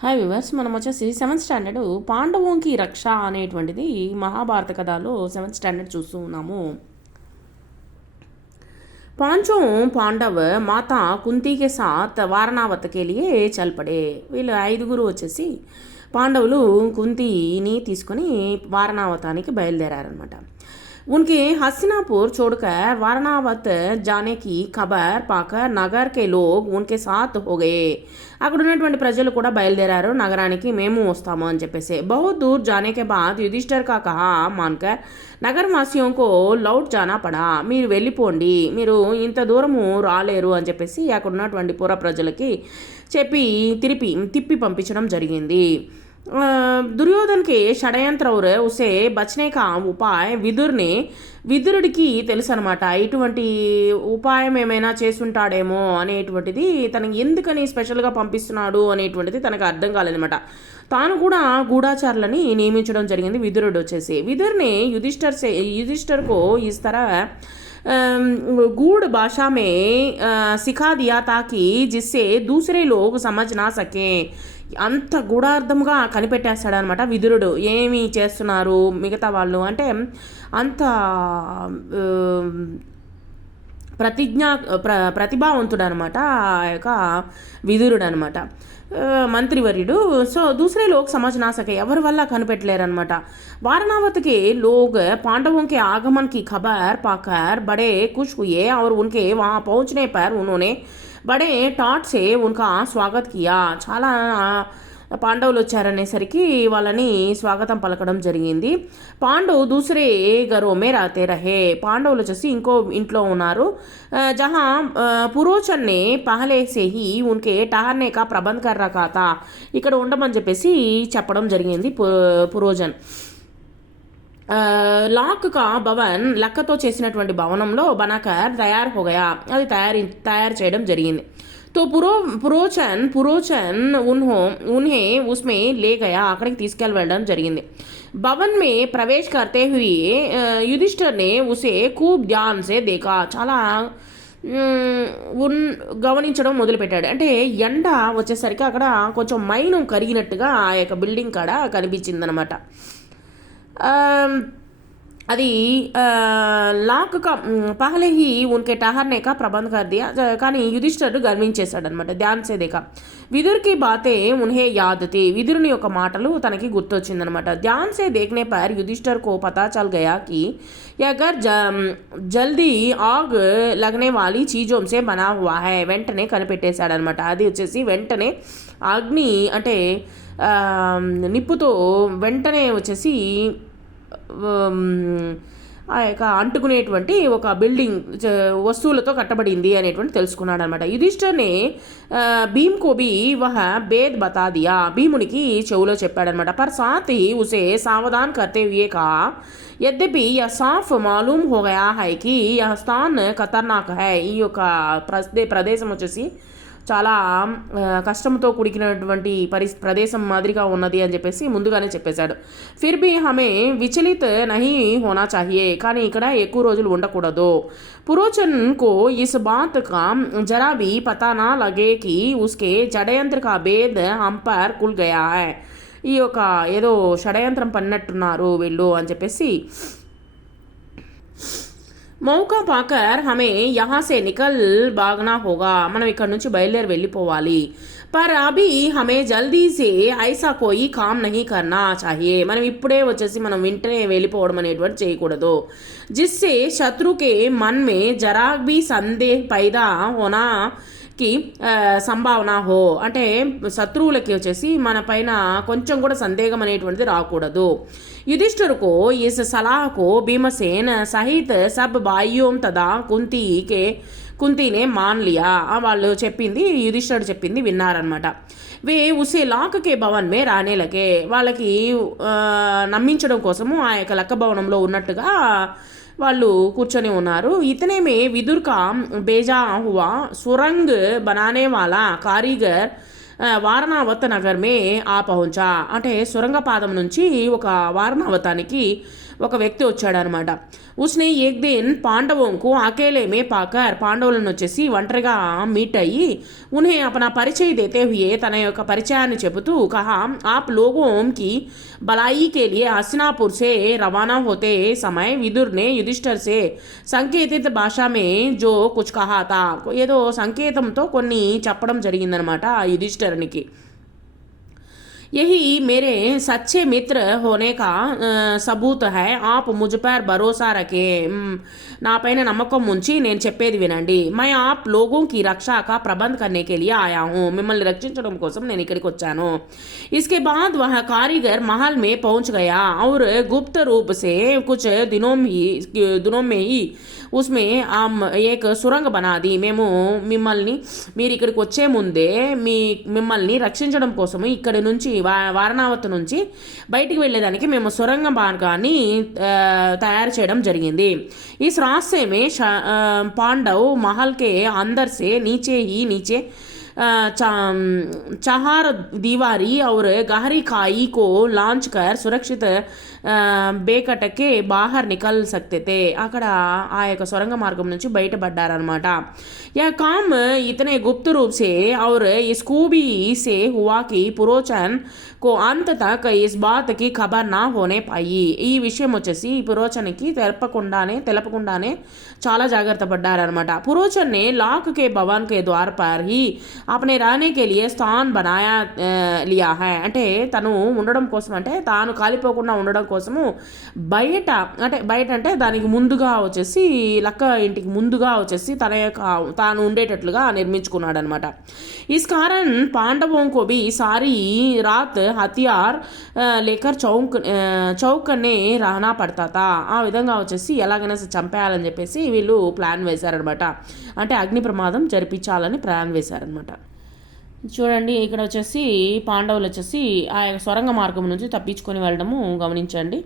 Hi viewers, మనం వచ్చేసి seventh standard పాండవోంకి రక్ష అనేటువంటిది మహాభారత కథలో సెవెంత్ స్టాండర్డ్ చూస్తూ ఉన్నాము. पांचों పాండవ్ మాతా కుంతికే సాత్ వారణావత్ लिए चल पड़े. వీళ్ళు ఐదుగురు వచ్చేసి పాండవులు కుంతిని తీసుకొని వారణావతానికి బయలుదేరారనమాట. उनके हस्तिनापुर छोड़कर वारणावत जाने की खबर पाकर नगर के लोग उनके साथ हो गए. అక్కడ ఉన్నటువంటి ప్రజలు కూడా బయలుదేరారు నగరానికి, మేము వస్తాము అని చెప్పేసి. बहुत दूर जाने के बाद युधिष्ठिर का कहा मानकर नगर वासियों को लौट जाना पड़ा. మీరు వెళ్ళిపోండి, మీరు ఇంత దూరము రాలేరు అని చెప్పేసి అక్కడ ఉన్నటువంటి పుర ప్రజలకి చెప్పి తిప్పి పంపించడం జరిగింది. दुर्योधन के షడయంత్ర और उसे बचने का उपाय విదురుడికి తెలుసు అనమాట. ఇటువంటి ఉపాయం ఏమైనా చేసుంటాడేమో అనేటువంటిది, తనకి ఎందుకని స్పెషల్గా పంపిస్తున్నాడు అనేటువంటిది తనకు అర్థం కాలేదన్నమాట. తాను కూడా గూఢాచారులని నియమించడం జరిగింది విదురుడు వచ్చేసి. విదురుని युधिष्ठिर को इस तरह गूढ़ भाषा में सिखा दिया ताकि जिससे दूसरे लोग समझ ना सके. అంత గూఢార్థంగా కనిపెట్టేస్తాడనమాట విదురుడు. ఏమి చేస్తున్నారు మిగతా వాళ్ళు అంటే అంత ప్రతిభావంతుడు అనమాట ఆ యొక్క విదురుడు అనమాట, మంత్రివర్యుడు. సో दूसरे लोग समझ ना सके, ఎవరి వల్ల కనిపెట్టలేరనమాట. वारणावत के लोग पांडवों के आगमन की खबर पाकर बड़े खुश हुए और उनके वहाँ पहुँचने पर उन्होंने बड़े టాట్ సే ఉన్కా స్వాగత్ కియా. చాలా పాండవులు వచ్చారనేసరికి వాళ్ళని స్వాగతం పలకడం జరిగింది. పాండవ్ దూసరే గరో మే రాతే రహే. పాండవులు వచ్చేసి ఇంకో ఇంట్లో ఉన్నారు. జహా పురోచన్ నే పహలే సే హీ ఉన్కే టహర్నే కా ప్రబంధ్ కర్ రఖా థా. ఇక్కడ ఉండమని చెప్పేసి చెప్పడం జరిగింది పురోజన్. లాక్ కా భవన్ లక్కతో చేసినటువంటి భవనంలో బనాకర్ తయారు హోగయా, అది తయారు చేయడం జరిగింది. తో పురోచన్ ఉన్హే ఉస్మే లే గయా, అక్కడికి తీసుకెళ్ళడం జరిగింది. భవన్ మే ప్రవేశ్ కర్తే హుయి युधिष्ठिर ने उसे खूब ध्यान से देखा. చాలా గమనించడం మొదలుపెట్టాడు. అంటే ఎండ వచ్చేసరికి అక్కడ కొంచెం మైనం కరిగినట్టుగా ఆ యొక్క బిల్డింగ్ కాడ కనిపించిందనమాట. అది లాక్ కా పహలే హీ ఉన్కే టహర్నే కా ప్రబంధ్ కర్ దియా. కానీ యుధిష్ఠిరుడు గర్వించేశాడు అనమాట. ధ్యాన్ సే దేఖా విదుర్కి బాతే ఉన్హే యాద్ థీ. విదురుని యొక్క మాటలు తనకి గుర్తొచ్చిందనమాట. ధ్యాన్ సే దేఖ్నే పర్ युधिष्ठिर को पता चल गया कि अगर జల్దీ ఆగ్ లగ్నే వాली చీజోం సే బనా హువా హై. వెంటనే కనిపెట్టేశాడనమాట. అది వచ్చేసి వెంటనే అగ్ని అంటే నిప్పుతో వెంటనే వచ్చేసి ఆ యొక్క అంటుకునేటువంటి ఒక బిల్డింగ్ వస్తువులతో కట్టబడింది అనేటువంటి తెలుసుకున్నాడు అనమాట. యుధిష్ఠిర్ని భీమ్ కో భీ వహ భేద్ బతా దియా. భీమునికి చెవులో చెప్పాడనమాట. పర్ సాత్ హీ ఉసే సావధాన్ కర్తే హుయే కహా यद्यपि यह साफ मालूम हो गया है कि यह स्थान खतरनाक है. ఈ యొక్క ప్రదేశం వచ్చేసి చాలా కష్టంతో కూడినటువంటి ప్రదేశం మాదిరిగా ఉన్నది అని చెప్పేసి ముందుగానే చెప్పేశాడు. ఫిర్ భీ హమే విచలిత్ నహీ హోనా చాహియే. కానీ ఇక్కడ ఎక్కువ రోజులు ఉండకూడదు. పురోచన్ కో ఇస్ బాత్ కా జరా భీ పతా నా లగే కి ఉస్కే షడయంత్ర కా భేద్ హమ్ పర్ కుల్ గయా హై. ఈ యొక్క ఏదో షడయంత్రం పన్నట్టున్నారు వీళ్ళు అని చెప్పేసి మౌకా పాకర్ హమే యహా సే నికల్ భాగనా హోగా. మనం ఇక్కడ నుంచి బయలుదేరి వెళ్ళిపోవాలి. పర్ అభి హమే జల్దీ సే ఐసా కోయి కామ్ నహీ కర్నా చాహియే. మనం ఇప్పుడే వచ్చేసి మనం వెంటనే వెళ్ళిపోవడం అనేటువంటి చేయకూడదు. జిస్సే శత్రుకే మన్ మే జరా భీ సందేహ్ పైదా హోనా కి సంభావన హో. అంటే శత్రువులకి వచ్చేసి మన పైన కొంచెం కూడా సందేహం అనేటువంటిది రాకూడదు. युधिष्ठिर को इस सलाह को भीमसेन सहित सब भाइयों तथा కుంతినే మాన్ లియా. వాళ్ళు చెప్పింది యుధిష్ఠిరుడు చెప్పింది విన్నారనమాట. వే ఉసే లాక్ కే భవన్ మే రానే లగే. వాళ్ళకి నమ్మించడం కోసము ఆ యొక్క లక్క భవనంలో ఉన్నట్టుగా వాళ్ళు కూర్చొని ఉన్నారు. ఇతనే మే విదుర్ కా బేజా హువా సురంగ్ బనానే వాలా కారీగర్ వారణావత్ నగర్ మే ఆ పహుంచా. అంటే సొరంగపాదం నుంచి ఒక వారణావతానికి ఒక వ్యక్తి వచ్చాడనమాట. ఉస్నే ఏక్ దిన్ పాండవోంకు అకేలే మే పాకర్ పాండవులను వచ్చేసి ఒంటరిగా మీట్ అయ్యి ఉన్హే అపనా పరిచయ దేతే హుయే తన యొక్క పరిచయాన్ని చెబుతూ కహా ఆప్ లోగోం కి బలాయి కే లియే హస్తినాపుర్ సే రవాణా హోతే समय विदुर ने युधिष्ठिर से సంకేతిత భాష మే జో కుచ్ కహా తా ఏదో సంకేతంతో కొన్ని చెప్పడం జరిగిందనమాట ఆ యుధిష్ఠిరునికి. यही मेरे सच्चे मित्र होने का सबूत है आप मुझ पर भरोसा रखे నా పైన నమ్మకం ఉంచి నేను చెప్పేది వినండి. मैं आप लोगों की रक्षा का प्रबंध करने के लिए आया हूँ మిమ్మల్ని రక్షించడం కోసం నేను ఇక్కడికి వచ్చాను. इसके बाद वह कारीगर महल में पहुंच गया और गुप्त रूप से कुछ दिनों में ही उसमें एक సురంగ బనా ది మేము మీరు ఇక్కడికి వచ్చే ముందే మిమ్మల్ని రక్షించడం కోసం ఇక్కడి నుంచి వారణావతి నుంచి బయటికి వెళ్ళేదానికి మేము సొరంగ మార్గాన్ని తయారు చేయడం జరిగింది. ఈ रास्ते में पांडव महल के अंदर से नीचे चार दीवारी और गहरी खाई को लॉन्च कर सुरक्षित బేకటకే బాహర్ నికల్ సక్తే తే అక్కడ ఆ యొక్క సొరంగ మార్గం నుంచి బయటపడ్డారనమాట. యా కామ్ ఇతనే గుప్త రూప్ సే ఔర్ ఇస్ కూబీ సే హువా కి పురోచన్ కో అంత తక్ ఇస్ బాత్ కి ఖబర్ నా హోనే పాయి. ఈ విషయం వచ్చేసి పురోచన్కి తెలపకుండానే చాలా జాగ్రత్త పడ్డారనమాట. పురోచన్ నే లాక్ కే భవన్ కే ద్వార్ పర్ హీ అప్నే రానే కే లియే స్థాన్ బనాయా లియా హై. అంటే తను ఉండడం కోసం అంటే తాను కాలిపోకుండా ఉండడం కోసము బయట అంటే దానికి ముందుగా వచ్చేసి లక్క ఇంటికి ముందుగా వచ్చేసి తాను ఉండేటట్లుగా నిర్మించుకున్నాడు అనమాట. ఇస్ కారణ్ పాండవోं को भी सारी रात हथियार लेकर చౌకనే రహనా పడతా తా. ఆ విధంగా వచ్చేసి ఎలాగైనా చంపేయాలని చెప్పేసి వీళ్ళు ప్లాన్ వేశారనమాట. అంటే అగ్ని ప్రమాదం జరిపించాలని ప్లాన్ వేశారనమాట. చూడండి ఇక్కడ వచ్చేసి పాండవులు వచ్చేసి ఆ సొరంగ మార్గం నుంచి తప్పించుకొని వెళ్ళడము గమనించండి.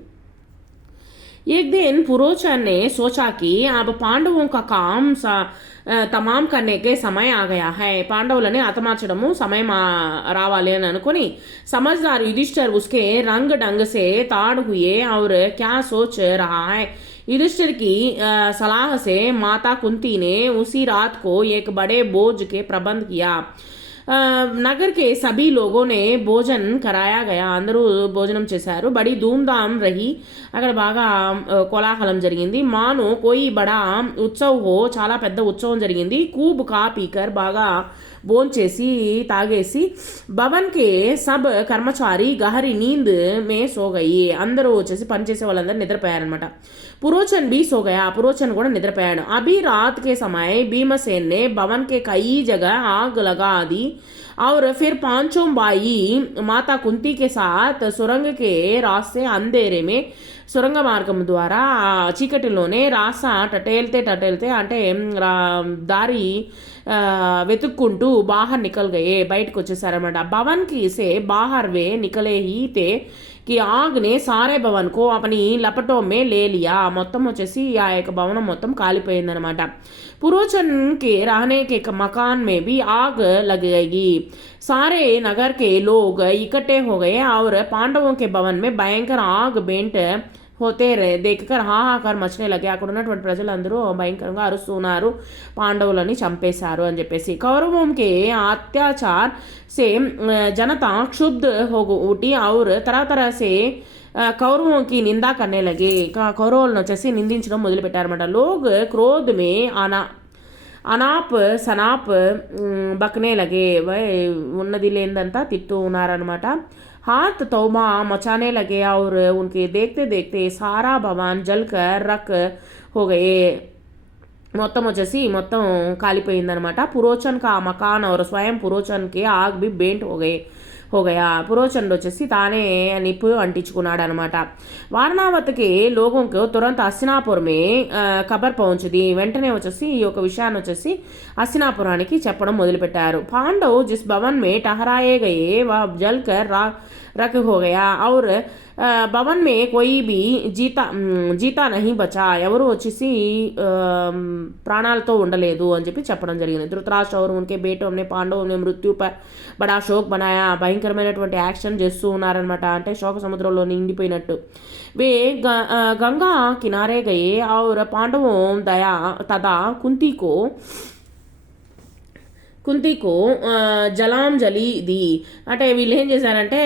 एक दिन पुरोचन ने सोचा कि अब पांडवों का काम तमाम करने के समय आ गया है. పాండవులని హతమార్చడము సమయం రావాలి అని అనుకుని समझदार युधिष्ठिर उसके रंग ढंग से ताड़ हुए और क्या सोच रहा है. युधिष्ठिर की सलाह से माता कुंती ने उसी रात को एक बड़े बोझ के प्रबंध किया. నగర్ కే సభీ లోగోనే భోజన్ కరాయా గయా. అందరూ భోజనం చేశారు. బడి ధూమ్ధామ్ రహి అక్కడ బాగా కోలాహలం జరిగింది. మాను కోయి బడా ఉత్సవ్ హో చాలా పెద్ద ఉత్సవం జరిగింది. కూబ్ కా పీకర్ బాగా భోంచేసి తాగేసి భవన్ కే సబ్ కర్మచారి గహరి నీంద్ మే సోగయి. అందరూ వచ్చేసి పనిచేసే వాళ్ళందరూ నిద్రపోయారనమాట. पुरोचन भी सो गया. पुरोचन కూడా నిద్రపోయాడు. अभी रात के समय भीमसेन ने भवन के कई जगह आग लगा दी और फिर पांचों भाई माता कुंती के साथ सुरंग के रास्ते अंधेरे में సొరంగ మార్గం ద్వారా చీకటిలోనే రాసా టటేల్తే అంటే దారి వెతుక్కుంటూ బాహర్ నికల్ గయే బయటకు వచ్చేసారనమాట. భవన్ కి సే బాహర్ వే నికలే హీ తే కి ఆగ్ నే సారే భవన్ కో అపని లపటో మే లే లియా. మొత్తం వచ్చేసి ఆ యొక్క భవనం మొత్తం కాలిపోయిందనమాట. पुरोचन के रहने के मकान में भी आग लग गई. सारे नगर के लोग इकट्ठे हो गए और पांडवों के भवन में भयंकर आग बेंट होते रहे देखकर हाहाकार మచనే లగే. అక్కడ ఉన్నటువంటి ప్రజలందరూ భయంకరంగా అరుస్తున్నారు, పాండవులని చంపేశారు అని చెప్పేసి. కౌరవంకే అత్యాచార్ సే जनता क्षुब्ध हो उठी और तरह तरह से కౌరవంకి నిందా కన్నే లగే. కౌరవులను వచ్చేసి నిందించడం మొదలుపెట్టారన్నమాట. లోగ్ క్రోధ్ మే అనాప్ సనాప్ బక్నే లగే. ఉన్నది లేదంతా తిట్టు ఉన్నారనమాట. हाथ तौबा मचाने लगे और उनके देखते देखते सारा भवन जलकर रख हो गए. మొత్తం వచ్చేసి మొత్తం కాలిపోయిందనమాట. పురోచన్ కా మకాన్ और स्वयं पुरोचन के आग भी बेंट हो गया. पुरोचन వచ్చేసి తానే నిప్పు అంటించుకున్నాడు అనమాట. వారణావతికి లోగోంకు తురంత హస్తినాపుర్ మే ఖబర్ పहुंची. వెంటనే వచ్చేసి ఈ యొక్క విషయాన్ని వచ్చేసి హస్తినాపురానికి చెప్పడం మొదలుపెట్టారు. పాండవ్ జిస్ భవన్ మే టహరాయే గయే వా జల్కర్ रख हो गया और भवन में कोई भी జీతా नहीं बचा ఎవరు వచ్చేసి ప్రాణాలతో ఉండలేదు అని చెప్పి చెప్పడం జరిగింది. ధృతరాష్ట్ర और उनके बेटों ने पांडवों ने मृत्यु पर बड़ा शोक बनाया. భయంకరమైనటువంటి యాక్షన్ చేస్తూ ఉన్నారనమాట. అంటే శోక సముద్రంలో నిండిపోయినట్టు. वे गंगा किनारे गए और पांडवों दया तदा కుంతికు జలాంజలి ది అంటే వీళ్ళు ఏం చేశారంటే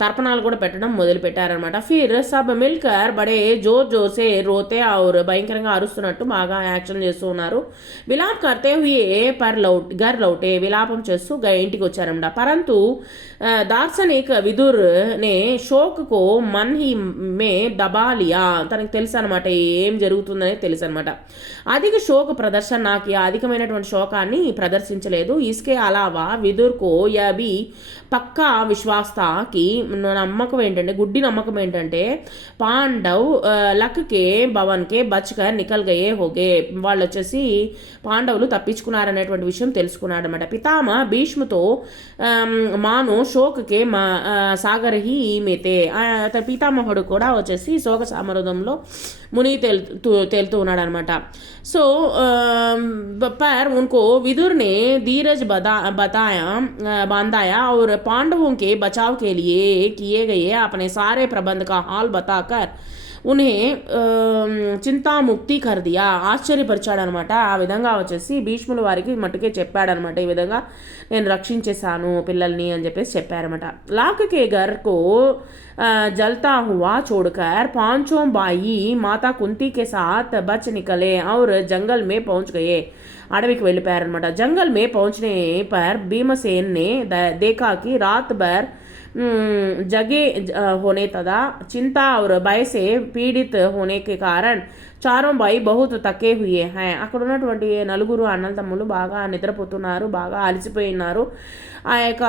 తర్పణాలు కూడా పెట్టడం మొదలు పెట్టారనమాట. ఫిర్ సబ్ మిల్కర్ బడే జోర్ జోసే రోతే ఔర్ భయంకరంగా అరుస్తున్నట్టు బాగా యాక్షన్ చేస్తూ ఉన్నారు. విలాప్ కర్తే హుయే పర్ గర్ లౌటే విలాపం చేస్తూ ఇంటికి వచ్చారనమాట. పరంతు దార్శనిక్ విదుర్ నే షోక్ కో మన్ హీ మే దబాలియా తనకు తెలుసు అనమాట ఏం జరుగుతుందనే తెలుసు అనమాట. అధిక శోక ప్రదర్శన నాకు అధికమైనటువంటి శోకాన్ని ప్రదర్శించలేదు. ఇస్కే అలావా విదుర్ కో యా భీ పక్కా విశ్వాస్ థా కి నమ్మకం ఏంటంటే గుడ్డి నమ్మకం ఏంటంటే పాండవ్ లక్ కే భవన్ కే బచ్కర్ నికల్ గయే హోగే వాళ్ళు వచ్చేసి పాండవులు తప్పించుకున్నారనేటువంటి విషయం తెలుసుకున్నాడు అనమాట. పితామ భీష్మతో మాను శోక్ కే సాగర్ హీ మేతే అతని పితామహుడు కూడా వచ్చేసి శోక సామరదంలో మునిగి తేలుతూ ఉన్నాడు అనమాట. సో पर उनको विदुर ने धीरज बांधाया और पांडवों के बचाव के लिए किए गए अपने सारे प्रबंध का हाल बताकर उन्हें చింతాముక్తి కర్ దియా ఆశ్చర్యపరిచాడనమాట. ఆ విధంగా వచ్చేసి భీష్ముల వారికి మట్టుకే చెప్పాడనమాట. ఈ విధంగా నేను రక్షించేశాను పిల్లల్ని అని చెప్పేసి చెప్పారనమాట. లాక్ కే घर को जलता हुआ छोड़कर पांचों भाई माता कुंती के साथ बच निकले और जंगल में पहुंच गए. अड़वी వెళ్ళిపోయారనమాట. जंगल में पहुंचने पर भीमसेन ने देखा कि रात भर जगे होने तथा चिंता और भय से पीड़ित होने के कारण చారో భాయి బహుత్ తక్కే హుయే హై అక్కడ ఉన్నటువంటి నలుగురు అన్నల తమ్ముళ్ళు బాగా నిద్రపోతున్నారు, బాగా అలసిపోయినారు. ఆ యొక్క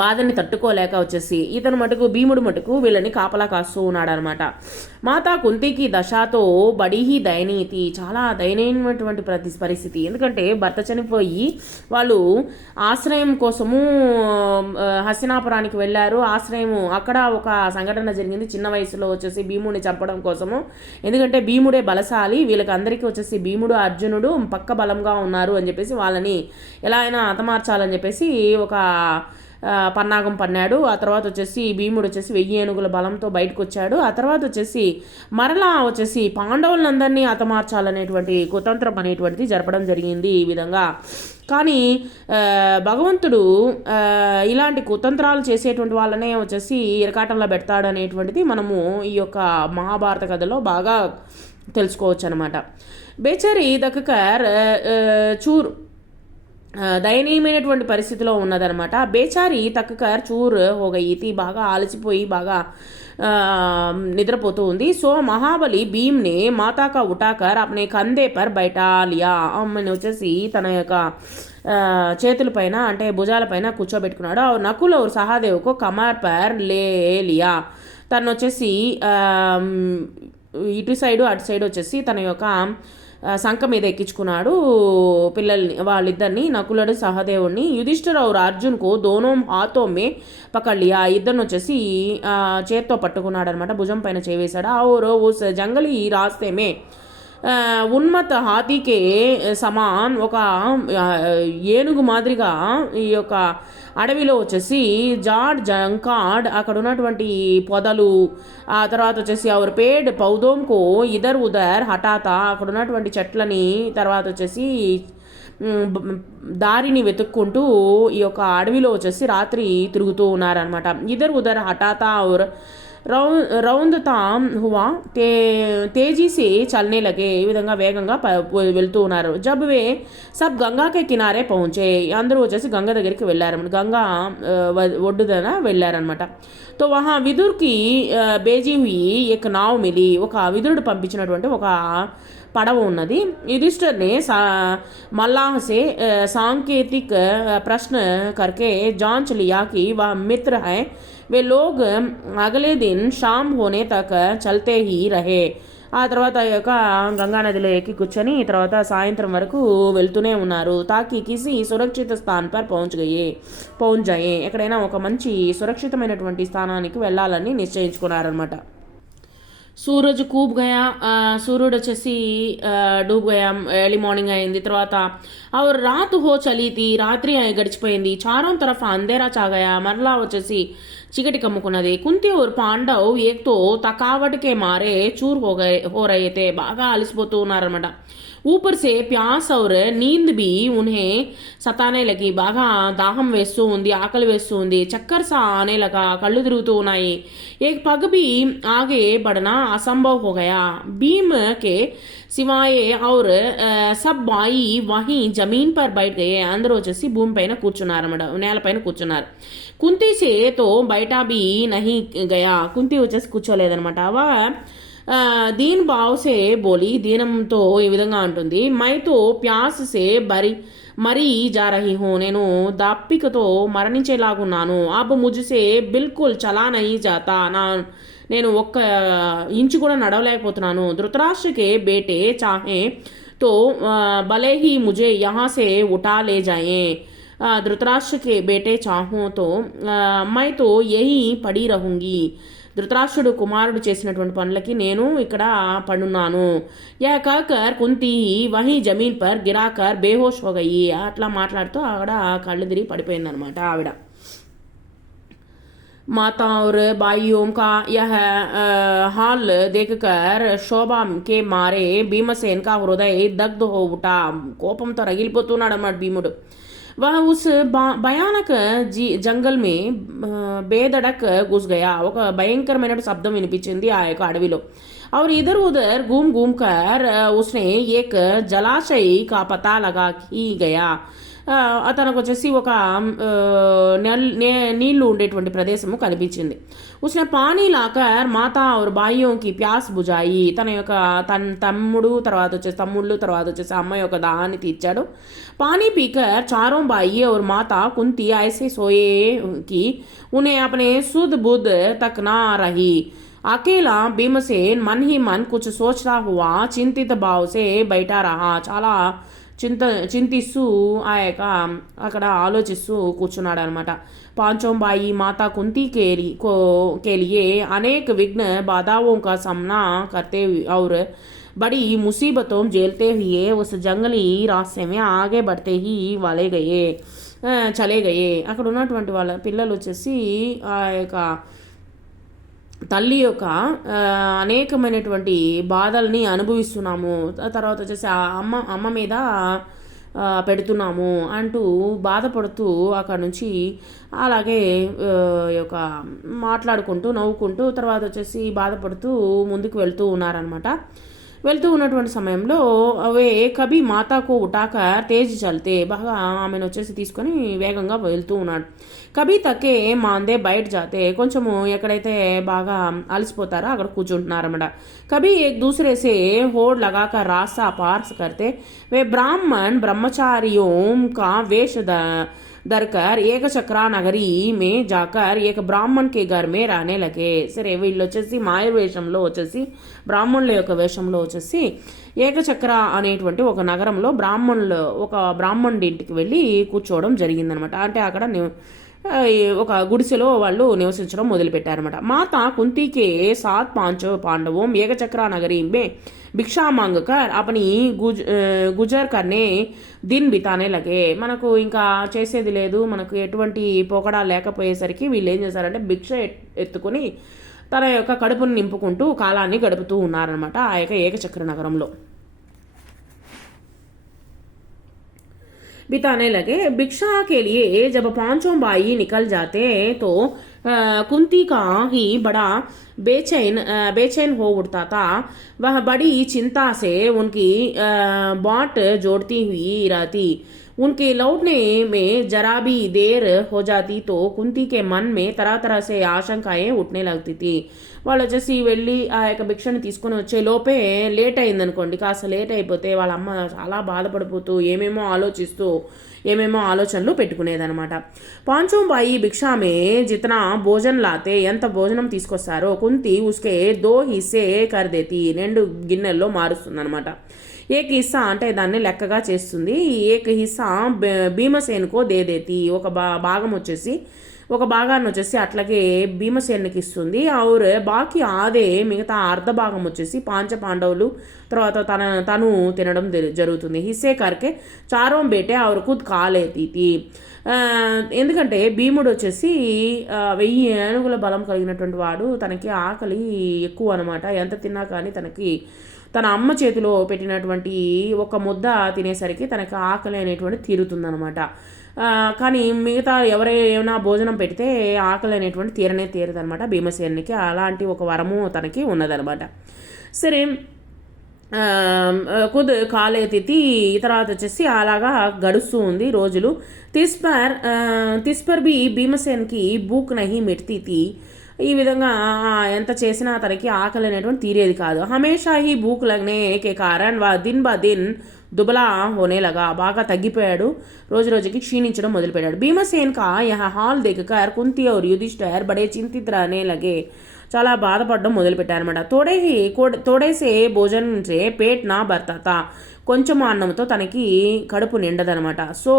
బాధని తట్టుకోలేక వచ్చేసి ఇతను మటుకు భీముడు మటుకు వీళ్ళని కాపలా కాస్తూ ఉన్నాడు అనమాట. మాతా కుంతికి దశాతో బడిహి దయనీతి చాలా దయనీయమైనటువంటి పరిస్థితి. ఎందుకంటే భర్త చనిపోయి వాళ్ళు ఆశ్రయం కోసము హస్తినాపురానికి వెళ్ళారు. ఆశ్రయము అక్కడ ఒక సంఘటన జరిగింది చిన్న వయసులో వచ్చేసి భీముడిని చంపడం కోసము. ఎందుకంటే భీముడే బలశాలి, వీళ్ళకి అందరికీ వచ్చేసి భీముడు అర్జునుడు పక్క బలంగా ఉన్నారు అని చెప్పేసి వాళ్ళని ఎలా అయినా హతమార్చాలని చెప్పేసి ఒక పన్నాగం పన్నాడు. ఆ తర్వాత వచ్చేసి భీముడు వచ్చేసి 1000 ఏనుగుల బలంతో బయటకు వచ్చాడు. ఆ తర్వాత వచ్చేసి మరలా వచ్చేసి పాండవులందరినీ హతమార్చాలనేటువంటి కుతంత్రం అనేటువంటిది జరపడం జరిగింది ఈ విధంగా. కానీ భగవంతుడు ఇలాంటి కుతంత్రాలు చేసేటువంటి వాళ్ళనే వచ్చేసి ఇరకాటంలో పెడతాడు అనేటువంటిది మనము ఈ యొక్క మహాభారత కథలో బాగా తెలుసుకోవచ్చు అనమాట. బేచారి దక్కర్ దయనీయమైనటువంటి పరిస్థితిలో ఉన్నదనమాట. బేచారి తక్కర్ చూర్ హోగయి బాగా ఆలసిపోయి బాగా నిద్రపోతూ ఉంది. సో మహాబలి భీమ్ని మాతాక ఉటాకర్ అప్నే కందే పర్ బయటా లియా అమ్మని వచ్చేసి తన యొక్క చేతులపైన అంటే భుజాలపైన కూర్చోబెట్టుకున్నాడు. నకుల్ और సహాదేవ్ को కమర్ పర్ లే లియా తను వచ్చేసి ఇటు సైడు అటు సైడ్ వచ్చేసి తన యొక్క సంఖ మీద ఎక్కించుకున్నాడు పిల్లల్ని వాళ్ళిద్దరిని నకులుడు సహదేవుడిని. యుధిష్ఠిర్ और अर्जुन को दोनों हाथों में पकड़ लिया ఇద్దరిని వచ్చేసి చేత్తో పట్టుకున్నాడు అనమాట, భుజం పైన చేవేశాడు. और उस जंगली रास्ते में ఉన్మత్ హాతీకే సమాన్ ఒక ఏనుగు మాదిరిగా ఈ యొక్క అడవిలో వచ్చేసి జాడ్ జంకాడ్ అక్కడ ఉన్నటువంటి పొదలు, ఆ తర్వాత వచ్చేసి అవర్ పేడ్ పౌదోంకో ఇదర్ ఉదర్ హఠాతా అక్కడ ఉన్నటువంటి చెట్లని తర్వాత వచ్చేసి దారిని వెతుక్కుంటూ ఈ యొక్క అడవిలో వచ్చేసి రాత్రి తిరుగుతూ ఉన్నారనమాట. ఇదర్ ఉదర్ హఠాతా और రౌందతా హువా తేజీ సే చల్నే లగే ఈ విధంగా వేగంగా వెళ్తూ ఉన్నారు. జబ్ వే సబ్ గంగాకే కినారే పహుంచే అందరూ వచ్చేసి గంగ దగ్గరికి వెళ్ళారన్నమాట, గంగా ఒడ్డుదన వెళ్ళారనమాట. తో వహా విదుర్కి బేజీ హుయి ఎక్ నావ్ మిలి ఒక విదురుడు పంపించినటువంటి ఒక పడవ ఉన్నది. युधिष्ठिर ने मल्लाह से सांकेतिक प्रश्न करके जांच लिया कि वह मित्र है. वे लोग अगले दिन शाम होने तक चलते ही रहे. ఆ తర్వాత ఈ యొక్క గంగానదిలో ఎక్కి కూర్చొని తర్వాత సాయంత్రం వరకు వెళ్తూనే ఉన్నారు. తాకి కిసి సురక్షిత స్థాన్ పర్ పౌంచ్ జాయే, ఎక్కడైనా ఒక మంచి సురక్షితమైనటువంటి స్థానానికి వెళ్ళాలని నిశ్చయించుకున్నారనమాట. సూరజ్ కూబ్ గయా, సూర్యుడు వచ్చేసి డూబ్ గయా, ఎర్లీ మార్నింగ్ అయింది. తర్వాత और रात हो चली थी, రాత్రి గడిచిపోయింది. చారోं तरफ अंधेरा छा गया, మరలా వచ్చేసి చీకటి కమ్ముకున్నది. కుంతి और పాండవ్ एक तो थकावट के मारे चूर हो रहे थे, బాగా అలసిపోతూ ఉన్నారన్నమాట. ऊपर से प्यास और नींद भी उन्हें सताने लगी, బాగా దాహం వేస్తూ ఉంది, ఆకలి వేస్తూ ఉంది. చక్కర్ సా ఆనే లగా, కళ్ళు తిరుగుతూ ఉన్నాయి. एक पग भी आगे बढ़ना असंभव हो गया. भीम के सिवाय और सब बाई वहीं जमीन पर बैठ गए. అందరూ వచ్చేసి భూమి పైన కూర్చున్నారు అన్నమాట, నేలపైన కూర్చున్నారు. కుంతి సే తో బయట भी नहीं गया, కుంతి వచ్చేసి కూర్చోలేదనమాట. దీన్ భావ్ సే బోలి, దీనంతో ఈ విధంగా ఉంటుంది. మైతో ప్యాస్ సే మరీ జా రహీ హూ, నేను దాప్పికతో మరణించేలాగున్నాను. అబ్ ముజ్సే బిల్కుల్ చలా నహీ జాతా, నేను ఒక్క ఇంచు కూడా నడవలేకపోతున్నాను. ధృతరాష్ట్రకే బేటే చాహే తో భలే హీ ముజే యహా సే ఉఠా లే జాయే. ధృతరాష్ట్ర కే బేటే చాహూ తో మై తో యహీ పడి రహూంగి, ధృతరాష్ట్రుడు కుమారుడు చేసినటువంటి పనులకి నేను ఇక్కడ పడున్నాను. యా కాకర్ కుంతి వహీ జమీన్ పర్ గిరాకర్ బేహోష్ హో గయి, అట్లా మాట్లాడుతూ ఆవిడ కళ్ళు తిరిగి పడిపోయిందనమాట. ఆవిడ माता और भाइयों का यह हाल देखकर शोभा के मारे भीमसेन का हृदय दग्ध हो उठा, కోపంతో రగిలిపోతున్నాడు అన్నమాట భీముడు. वह उस భయానక జంగల్ మే బేదడక్ घुस गया, ఒక భయంకరమైన శబ్దం వినిపించింది ఆ యొక్క అడవిలో. और इधर उधर घूम घूम कर उसने एक जलाशय का पता लगा ही गया. అతనికి వచ్చేసి ఒక నీళ్లు ఉండేటువంటి ప్రదేశము కనిపించింది. ఉస్నే పానీ లాకర్ మాతా और భాయియోం కి ప్యాస్ బుజాయి, తన యొక్క తమ్ముళ్ళు తర్వాత వచ్చేసి అమ్మ యొక్క దాహాన్ని తీర్చాడు. పానీ పీకర్ చారోं भाई और माता कुंती ऐसे सोए कि उन्हें अपने सुध बुध तक ना रही. अकेला भीमसेन मन ही मन कुछ सोचता हुआ चिंतित भाव से बैठा रहा. చాలా చింతిస్తూ ఆ యొక్క అక్కడ ఆలోచిస్తూ కూర్చున్నాడు అనమాట. पांचों भाई माता कुंती के लिए अनेक विघ्न बाधाओं का सामना करते और बड़ी मुसीबतों झेलते हुए उस जंगली रास्ते में आगे बढ़ते ही చలే గయే. అక్కడ ఉన్నటువంటి వాళ్ళ పిల్లలు వచ్చేసి ఆ యొక్క తల్లి యొక్క అనేకమైనటువంటి బాధల్ని అనుభవిస్తున్నాము, తర్వాత వచ్చేసి ఆ అమ్మ మీద పెడుతున్నాము అంటూ బాధపడుతూ అక్కడ నుంచి అలాగే యొక్క మాట్లాడుకుంటూ నవ్వుకుంటూ తర్వాత వచ్చేసి బాధపడుతూ ముందుకు వెళ్తూ ఉన్నారనమాట. వెళ్తూ ఉన్నటువంటి సమయంలో అవే కబీ మాతాకు ఉటాకర్ తేజ్ చల్తే, బాగా ఆమెను వచ్చేసి తీసుకొని వేగంగా వెళ్తూ ఉన్నాడు. కబీ తక్కే మాందే బయట జాతే, కొంచెము ఎక్కడైతే బాగా అలసిపోతారో అక్కడ కూర్చుంటున్నారన్నమాట. కబీ ఏక్ దూసరే సే హోడ్ లగాకర్ రాస్తా పార్స్ కర్తే వే బ్రాహ్మణ్ బ్రహ్మచారియోం కా వేష దర్కర్ ఏక చక్రా నగరి మే జాకర్ ఏక బ్రాహ్మణ్ కే ఘర్ మే రానే లగే. సరే వీళ్ళు వచ్చేసి మాయ వేషంలో వచ్చేసి బ్రాహ్మణుల యొక్క వేషంలో వచ్చేసి ఏకచక్ర అనేటువంటి ఒక నగరంలో ఒక బ్రాహ్మణుడి ఇంటికి వెళ్ళి కూర్చోవడం జరిగిందనమాట. అంటే అక్కడ ఒక గుడిసెలో వాళ్ళు నివసించడం మొదలుపెట్టారనమాట. మాత కుంతికే సాత్ పాండవోం ఏకచక్ర నగరీ మే భిక్షా మాంగకర్ अपनी గుజర్ కర్నే దిన్ బితానే లగే. మనకు ఇంకా చేసేది లేదు, మనకు ఎటువంటి పోకడా లేకపోయేసరికి వీళ్ళు ఏం చేశారంటే భిక్ష ఎత్తుకొని తన యొక్క కడుపును నింపుకుంటూ కాలాన్ని గడుపుతూ ఉన్నారనమాట ఆ యొక్క ఏకచక్ర నగరంలో. बिताने लगे. भिक्षा के लिए जब पांचों भाई निकल जाते तो कुंती का ही बड़ा बेचैन हो उठता था. वह बड़ी चिंता से उनकी बाट जोड़ती हुई रहती. उनके लौटने में जरा भी देर हो जाती तो कुंती के मन में तरह तरह से आशंकाएं उठने लगती थी. వాళ్ళు వచ్చేసి వెళ్ళి ఆ యొక్క భిక్షని తీసుకొని వచ్చే లోపే లేట్ అయిందనుకోండి, కాస్త లేట్ అయిపోతే వాళ్ళ అమ్మ చాలా బాధపడిపోతూ ఏమేమో ఆలోచిస్తూ ఏమేమో ఆలోచనలు పెట్టుకునేదనమాట. పాంచోంబాయి భిక్షామే జితనా భోజన్ లాతే, ఎంత భోజనం తీసుకొస్తారో కుంతి ఉస్కే దో హిస్సే కర్దేతి, 2 గిన్నెల్లో మారుస్తుందనమాట. ఏక హిస్సా అంటే దాన్ని లెక్కగా చేస్తుంది. ఏక హిస్సా భీమసేనుకో దేదేతి, ఒక భాగాన్ని వచ్చేసి అట్లాగే భీమసేనుకి ఇస్తుంది. ఆవిడ బాకీ ఆదే మిగతా అర్ధ భాగం వచ్చేసి పాండవులు తర్వాత తను తినడం జరుగుతుంది. హిస్సే కర్కే చారోం బేటే ఆవిడ ఖుద్ కాలేతీతి, ఎందుకంటే భీముడు వచ్చేసి 1000 ఏనుగుల బలం కలిగినటువంటి వాడు, తనకి ఆకలి ఎక్కువ అనమాట. ఎంత తిన్నా కానీ తన అమ్మ చేతిలో పెట్టినటువంటి ఒక ముద్ద తినేసరికి తనకి ఆకలి అనేటువంటి తీరుతుందనమాట. కానీ మిగతా ఎవరైనా భోజనం పెడితే ఆకలి అనేటువంటి తీరదనమాట భీమసేనునికి. అలాంటి ఒక వరము తనకి ఉన్నదనమాట. సరే, ఖుద్ కాలేతిథి తర్వాత వచ్చేసి అలాగా గడుస్తూ ఉంది రోజులు. తిస్పర్ బి భీమసేన్కి భూక్ నహి మిట్తీతి, ఈ విధంగా ఎంత చేసినా తనకి ఆకలి అనేటువంటి తీరేది కాదు. హమేషా హీ భూక్ లగ్నే కే కారణ్ దిన్ బ దిన్ దుబలా హోనేలాగా, బాగా తగ్గిపోయాడు, రోజుకి క్షీణించడం మొదలుపెట్టాడు. భీమసేన్ కా యహ హాల్ దేఖకర్ కుంతి और युधिष्ठिर बड़े चिंतित रहने लगे, చాలా బాధపడడం మొదలుపెట్టారనమాట. తోడేసే భోజనం చే పేట్ నా భర్తా, కొంచెం అన్నంతో తనకి కడుపు నిండదనమాట. సో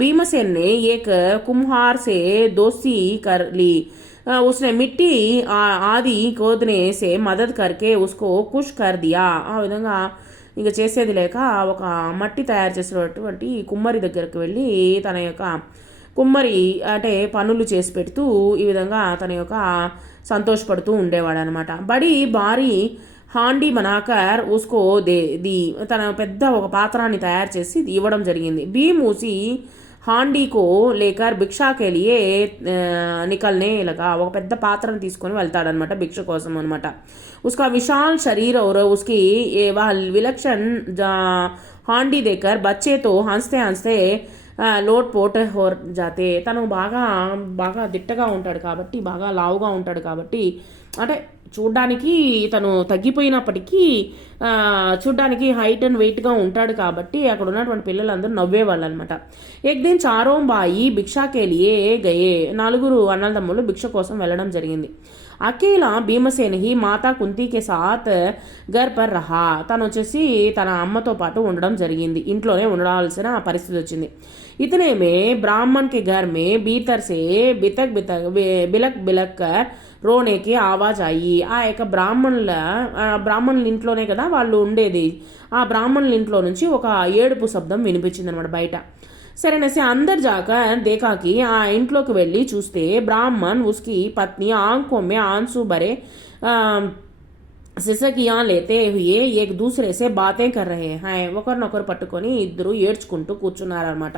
భీమసేన్ నే ఏక్ కుమ్హార్ సే దోస్తీ కర్ ली, उसने मिट्टी आदि खोदने से मदद करके उसको खुश कर दिया. ఆ విధంగా ఇక చేసేది లేక ఒక మట్టి తయారు చేసినటువంటి కుమ్మరి దగ్గరకు వెళ్ళి తన యొక్క కుమ్మరి అంటే పనులు చేసి పెడుతూ ఈ విధంగా తన యొక్క సంతోషపడుతూ ఉండేవాడు అనమాట. బడి భారీ హాండీ మనాకర్ ఉస్కో ది, తన పెద్ద ఒక పాత్రాన్ని తయారు చేసి ఇవ్వడం జరిగింది. భీమూసి హాండీకో లేకర్ భిక్షాకే లియే నికల్నే లగా, ఒక పెద్ద పాత్రను తీసుకొని వెళ్తాడనమాట భిక్ష కోసం అనమాట. ఉస్కా విశాల్ శరీర్ और उसकी वह विलक्षण हांडी देकर बच्चे तो हंसते हंसते లోట్ పోట్ హోర్ జాతే, తను బాగా దిట్టగా ఉంటాడు కాబట్టి, బాగా లావుగా ఉంటాడు కాబట్టి, అంటే చూడ్డానికి తను తగ్గిపోయినప్పటికీ చూడ్డానికి హైట్ అండ్ వెయిట్గా ఉంటాడు కాబట్టి అక్కడ ఉన్నటువంటి పిల్లలందరూ నవ్వేవాళ్ళు అనమాట. ఏక్ చారోం బాయి భిక్షాకేలియే గయే, 4 అన్నదమ్ములు భిక్ష కోసం వెళ్ళడం జరిగింది. అకేలా భీమసేన్ హీ మాతా కుంతికే సాత్ ఘర్ పర్ రహా, తను వచ్చేసి తన అమ్మతో పాటు ఉండడం జరిగింది, ఇంట్లోనే ఉండాల్సిన పరిస్థితి వచ్చింది. ఇతనే మే బ్రాహ్మణ్ కే ఘర్ మే భీతర్ సే బిలక్ బిలక్ రోనేకి ఆవాజ్ అయ్యి, ఆ యొక్క బ్రాహ్మణుల ఇంట్లోనే కదా వాళ్ళు ఉండేది, ఆ బ్రాహ్మణుల ఇంట్లో నుంచి ఒక ఏడుపు శబ్దం వినిపించింది అనమాట బయట. సరేనేసి అందరు జాకర్ దేకాకి, ఆ ఇంట్లోకి వెళ్ళి చూస్తే బ్రాహ్మణ్ ఉస్కి పత్ని ఆంఖో మే ఆన్సూ భరే సిసకియా లేతే హుయే ఏక్ దూసరే సే బాతే కర్ రహే హై, ఒకరినొకరు పట్టుకొని ఇద్దరు ఏడ్చుకుంటూ కూర్చున్నారనమాట.